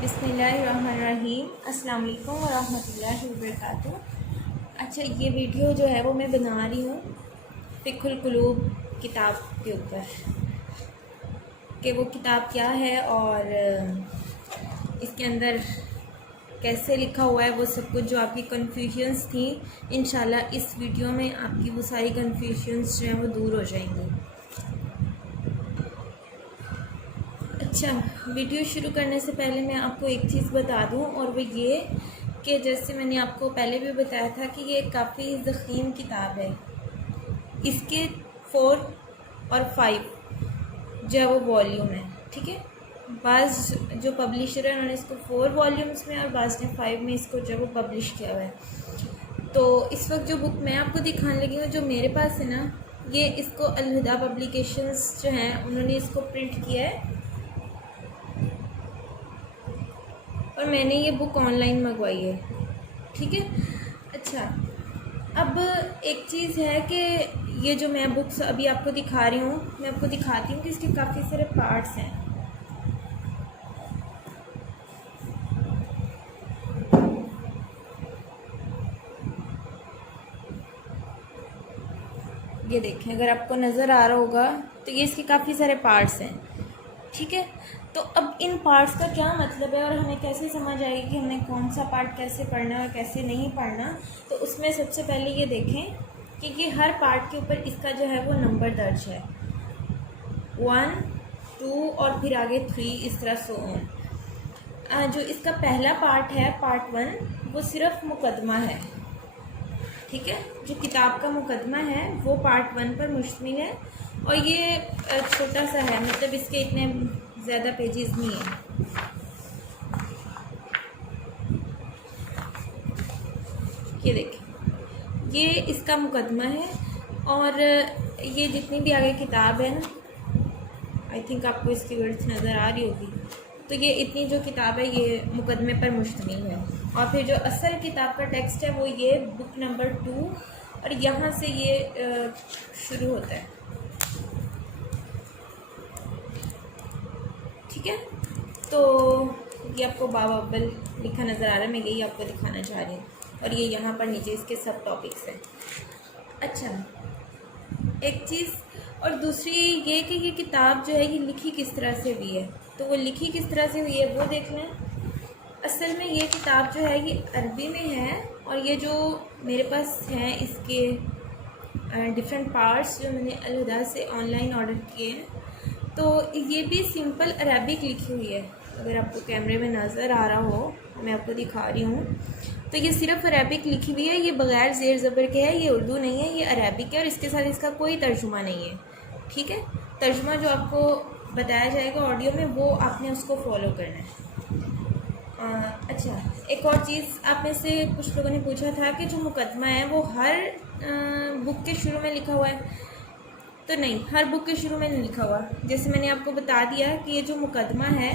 बिस्मिल्लाहिर्रहमानिर्रहीम। अस्सलाम वालेकुम वरहमतुल्लाहि वबरकातुहू। अच्छा, ये वीडियो जो है वो मैं बना रही हूँ फ़िक़्हुल क़ुलूब किताब के ऊपर कि वो किताब क्या है और इसके अंदर कैसे लिखा हुआ है, वो सब कुछ जो आपकी कन्फ्यूजन्स थी, इंशाल्लाह इस वीडियो में आपकी वो सारी कन्फ्यूजन्स जो हैं वो दूर हो जाएंगी। अच्छा, वीडियो शुरू करने से पहले मैं आपको एक चीज़ बता दूं, और वो ये कि जैसे मैंने आपको पहले भी बताया था कि ये काफ़ी ज़ख़ीम किताब है। इसके 4 और 5 जो है वो वॉल्यूम है, ठीक है। बाज़ जो पब्लिशर है उन्होंने इसको 4 वॉल्यूम्स में और बाज़ ने 5 में इसको जो है वो पब्लिश किया हुआ है। तो इस वक्त जो बुक मैं आपको दिखाने लगी हूँ, जो मेरे पास है ना, ये इसको अल-हुदा पब्लिकेशंस जो हैं उन्होंने इसको प्रिंट किया है और मैंने ये बुक ऑनलाइन मंगवाई है, ठीक है। अच्छा, अब एक चीज़ है कि ये जो मैं बुक्स अभी आपको दिखा रही हूँ, मैं आपको दिखाती हूँ कि इसके काफ़ी सारे पार्ट्स हैं। ये देखें, अगर आपको नज़र आ रहा होगा तो ये इसके काफ़ी सारे पार्ट्स हैं, ठीक है। तो अब इन पार्ट्स का क्या मतलब है और हमें कैसे समझ आएगी कि हमें कौन सा पार्ट कैसे पढ़ना है और कैसे नहीं पढ़ना। तो उसमें सबसे पहले ये देखें कि ये हर पार्ट के ऊपर इसका जो है वो नंबर दर्ज है, 1, 2 और फिर आगे 3, इस तरह सो ऑन। जो इसका पहला पार्ट है, पार्ट 1, वो सिर्फ मुकदमा है, ठीक है। जो किताब का मुकदमा है वो पार्ट 1 पर मुश्तमिल है और ये छोटा सा है, मतलब इसके इतने ज़्यादा पेजेस नहीं हैं। ये देखें, ये इसका मुकदमा है और ये जितनी भी आगे किताब है ना, आई थिंक आपको इसकी वर्ड्स नज़र आ रही होगी, तो ये इतनी जो किताब है ये मुकदमे पर मुश्तमिल है। और फिर जो असल किताब का टेक्स्ट है वो ये बुक नंबर 2 और यहाँ से ये शुरू होता है, ठीक है। तो ये आपको बाब अव्वल लिखा नज़र आ रहा है, मैं यही आपको दिखाना चाह रही हूँ, और ये यहाँ पर नीचे इसके सब टॉपिक्स हैं। अच्छा, एक चीज़ और दूसरी ये कि ये किताब जो है ये लिखी किस तरह से हुई है, तो वो लिखी किस तरह से हुई है वो देख लें। असल में ये किताब जो है ये अरबी में है और ये जो मेरे पास हैं इसके डिफरेंट पार्ट्स जो मैंने अल-हुदा से ऑनलाइन ऑर्डर किए हैं, तो ये भी सिंपल अरबिक लिखी हुई है। अगर आपको कैमरे में नज़र आ रहा हो, मैं आपको दिखा रही हूँ, तो ये सिर्फ अरबिक लिखी हुई है, ये बग़ैर ज़ेर ज़बर के है, ये उर्दू नहीं है, ये अरबिक है और इसके साथ इसका कोई तर्जुमा नहीं है, ठीक है। तर्जुमा जो आपको बताया जाएगा ऑडियो में वो आपने उसको फॉलो करना है। अच्छा, एक और चीज़ आप में से कुछ लोगों ने पूछा था कि जो मुकदमा है वो हर बुक के शुरू में लिखा हुआ है, तो नहीं, हर बुक के शुरू में नहीं लिखा हुआ। जैसे मैंने आपको बता दिया कि ये जो मुकदमा है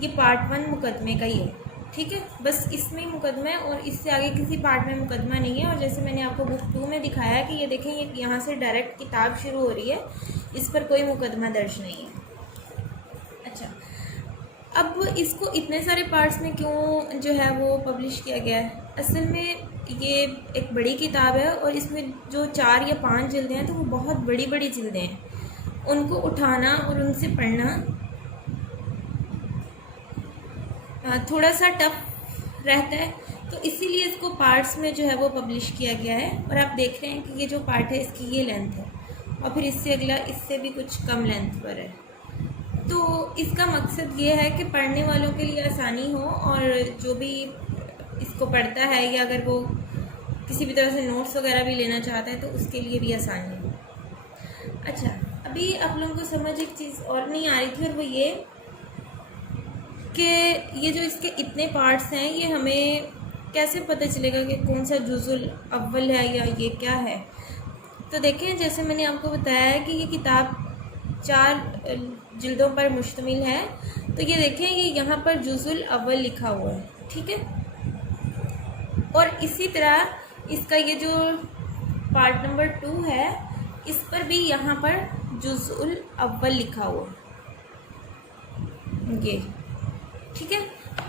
ये पार्ट 1 मुकदमे का ही है, ठीक है। बस इसमें ही मुकदमा है और इससे आगे किसी पार्ट में मुकदमा नहीं है। और जैसे मैंने आपको बुक 2 में दिखाया कि ये देखें, ये यहाँ से डायरेक्ट किताब शुरू हो रही है, इस पर कोई मुकदमा दर्ज नहीं है। अच्छा, अब इसको इतने सारे पार्ट्स में क्यों जो है वो पब्लिश किया गया है? असल में ये एक बड़ी किताब है और इसमें जो 4 या 5 जिल्दें हैं तो वो बहुत बड़ी बड़ी जिल्दें हैं, उनको उठाना और उनसे पढ़ना थोड़ा सा टफ रहता है, तो इसीलिए इसको पार्ट्स में जो है वो पब्लिश किया गया है। और आप देख रहे हैं कि ये जो पार्ट है इसकी ये लेंथ है और फिर इससे अगला इससे भी कुछ कम लेंथ पर है। तो इसका मकसद ये है कि पढ़ने वालों के लिए आसानी हो और जो भी इसको पढ़ता है या अगर वो किसी भी तरह से नोट्स वगैरह भी लेना चाहता है तो उसके लिए भी आसानी हो। अच्छा, अभी आप लोगों को समझ एक चीज़ और नहीं आ रही थी, और वो ये कि ये जो इसके इतने पार्ट्स हैं ये हमें कैसे पता चलेगा कि कौन सा जुज़ुल अव्वल है या ये क्या है। तो देखें, जैसे मैंने आपको बताया है कि ये किताब 4 जिल्दों पर मुश्तमिल है, तो ये देखें, ये यहाँ पर जुज़ुल अव्वल लिखा हुआ है, ठीक है। और इसी तरह इसका ये जो पार्ट नंबर 2 है इस पर भी यहाँ पर जुज़ुल अव्वल लिखा हुआ है, ये ठीक है।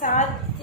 7